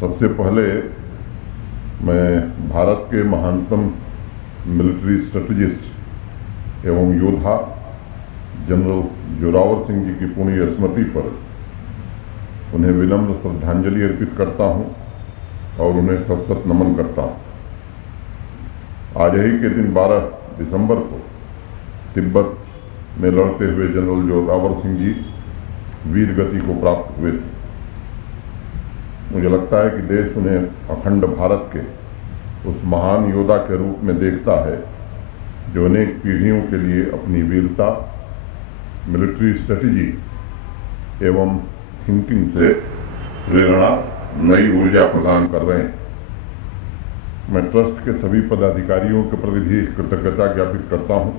सबसे पहले मैं भारत के महानतम मिलिट्री स्ट्रेटजिस्ट एवं योद्धा जनरल जोरावर सिंह जी की पुण्य स्मृति पर उन्हें विनम्र श्रद्धांजलि अर्पित करता हूं और उन्हें सत नमन करता हूं। आज ही के दिन 12 दिसंबर को तिब्बत में लड़ते हुए जनरल जोरावर सिंह जी वीर गति को प्राप्त हुए थे। मुझे लगता है कि देश उन्हें अखंड भारत के उस महान योद्धा के रूप में देखता है जो अनेक पीढ़ियों के लिए अपनी वीरता, मिलिट्री स्ट्रेटजी एवं थिंकिंग से प्रेरणा, नई ऊर्जा प्रदान कर रहे हैं। मैं ट्रस्ट के सभी पदाधिकारियों के प्रति भी कृतज्ञता ज्ञापित करता हूं,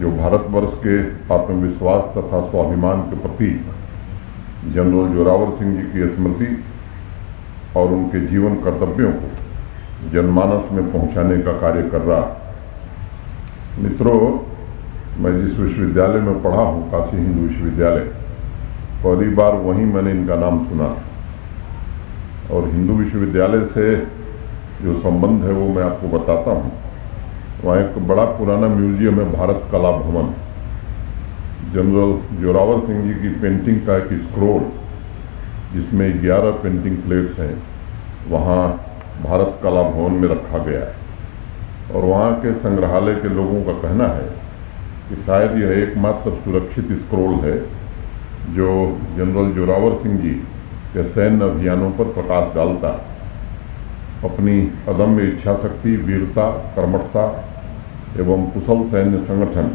जो भारतवर्ष के आत्मविश्वास तथा स्वाभिमान के प्रतीक जनरल जोरावर सिंह जी की स्मृति और उनके जीवन कर्तव्यों को जनमानस में पहुंचाने का कार्य कर रहा। मित्रों, मैं जिस विश्वविद्यालय में पढ़ा हूं, काशी हिंदू विश्वविद्यालय, पहली बार वहीं मैंने इनका नाम सुना और हिंदू विश्वविद्यालय से जो संबंध है वो मैं आपको बताता हूं। वहाँ एक बड़ा पुराना म्यूजियम है, भारत कला भवन। जनरल जोरावर सिंह जी की पेंटिंग का एक स्क्रोल जिसमें 11 पेंटिंग प्लेट्स हैं, वहाँ भारत कला भवन में रखा गया है और वहाँ के संग्रहालय के लोगों का कहना है कि शायद यह एकमात्र सुरक्षित स्क्रोल है जो जनरल जोरावर सिंह जी के सैन्य अभियानों पर प्रकाश डालता। अपनी अदम्य इच्छा शक्ति, वीरता, कर्मठता एवं कुशल सैन्य संगठन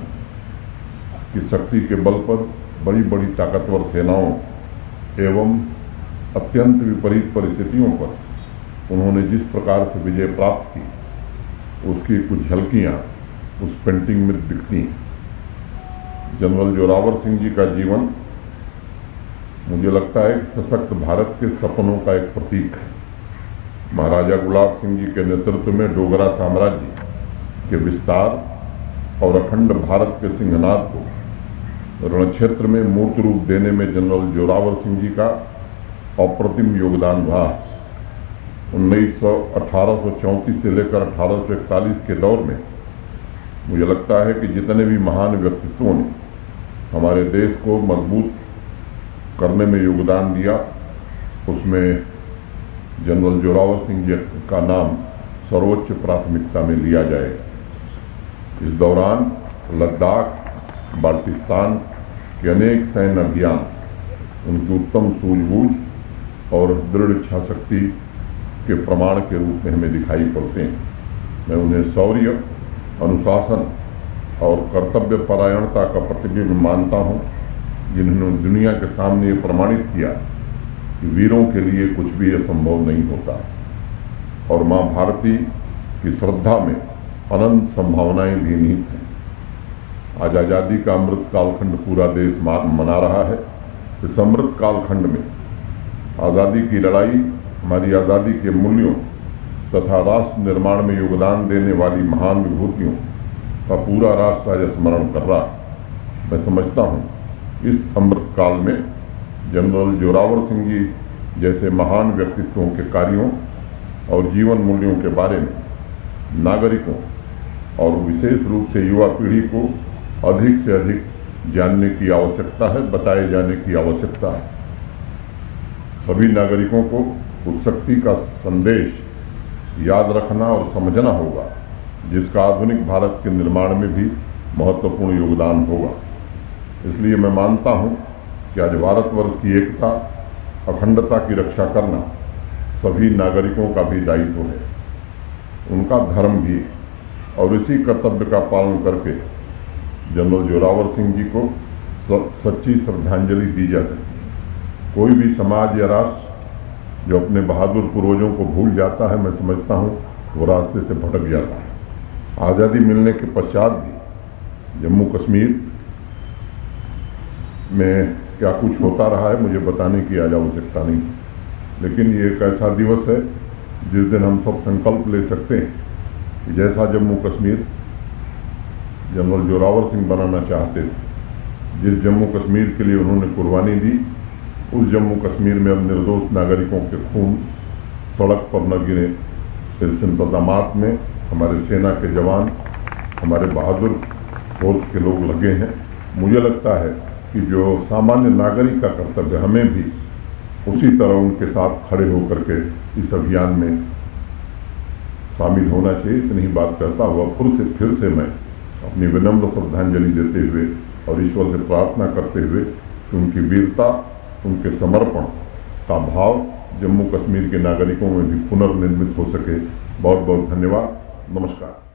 की शक्ति के बल पर बड़ी बड़ी ताकतवर सेनाओं एवं अत्यंत विपरीत परिस्थितियों पर उन्होंने जिस प्रकार से विजय प्राप्त की, उसकी कुछ झलकियां उस पेंटिंग में दिखती हैं। जनरल जोरावर सिंह जी का जीवन मुझे लगता है सशक्त भारत के सपनों का एक प्रतीक है। महाराजा गुलाब सिंह जी के नेतृत्व में डोगरा साम्राज्य के विस्तार और अखंड भारत के सिंहनाद को रणक्षेत्र में मूर्त रूप देने में जनरल जोरावर सिंह जी का अप्रतिम योगदान रहा। 1834 से लेकर 1841 के दौर में मुझे लगता है कि जितने भी महान व्यक्तित्वों ने हमारे देश को मजबूत करने में योगदान दिया, उसमें जनरल जोरावर सिंह जी का नाम सर्वोच्च प्राथमिकता में लिया जाएगा। इस दौरान लद्दाख, बाल्टिस्तान के अनेक सैन्य अभियान उनकी उत्तम सूझबूझ और दृढ़ इच्छा शक्ति के प्रमाण के रूप में हमें दिखाई पड़ते हैं। मैं उन्हें शौर्य, अनुशासन और कर्तव्य परायणता का प्रतिबिंब मानता हूं, जिन्होंने दुनिया के सामने ये प्रमाणित किया कि वीरों के लिए कुछ भी असंभव नहीं होता और मां भारती की श्रद्धा में अनंत संभावनाएं भी निहित हैं। आज आज़ादी का अमृत कालखंड पूरा देश मना रहा है। इस अमृत कालखंड में आज़ादी की लड़ाई, हमारी आज़ादी के मूल्यों तथा राष्ट्र निर्माण में योगदान देने वाली महान विभूतियों का पूरा राष्ट्र आज स्मरण कर रहा। मैं समझता हूँ इस अमृत काल में जनरल जोरावर सिंह जी जैसे महान व्यक्तित्वों के कार्यों और जीवन मूल्यों के बारे में नागरिकों और विशेष रूप से युवा पीढ़ी को अधिक से अधिक जानने की आवश्यकता है, बताए जाने की आवश्यकता है। सभी नागरिकों को उस शक्ति का संदेश याद रखना और समझना होगा जिसका आधुनिक भारत के निर्माण में भी महत्वपूर्ण योगदान होगा। इसलिए मैं मानता हूं कि आज भारतवर्ष की एकता, अखंडता की रक्षा करना सभी नागरिकों का भी दायित्व है, उनका धर्म भी, और इसी कर्तव्य का पालन करके जनरल जोरावर सिंह जी को सच्ची श्रद्धांजलि दी जा सकती है। कोई भी समाज या राष्ट्र जो अपने बहादुर पूर्वजों को भूल जाता है, मैं समझता हूँ वो रास्ते से भटक जाता है। आज़ादी मिलने के पश्चात भी जम्मू कश्मीर में क्या कुछ होता रहा है मुझे बताने की आज आवश्यकता नहीं, लेकिन ये एक ऐसा दिवस है जिस दिन हम सब संकल्प ले सकते हैं कि जैसा जम्मू कश्मीर जनरल जोरावर सिंह बनाना चाहते थे, जिस जम्मू कश्मीर के लिए उन्होंने कुर्बानी दी, उस जम्मू कश्मीर में अब निर्दोष नागरिकों के खून सड़क पर न गिरे, इस इंतजाम में हमारे सेना के जवान, हमारे बहादुर फोर्स के लोग लगे हैं। मुझे लगता है कि जो सामान्य नागरिक का कर्तव्य, हमें भी उसी तरह उनके साथ खड़े होकर के इस अभियान में शामिल होना चाहिए। इतनी ही बात करता हुआ फिर से मैं अपनी विनम्र श्रद्धांजलि देते हुए और ईश्वर से प्रार्थना करते हुए कि उनकी वीरता, उनके समर्पण का भाव जम्मू कश्मीर के नागरिकों में भी पुनर्निर्मित हो सके। बहुत बहुत धन्यवाद। नमस्कार।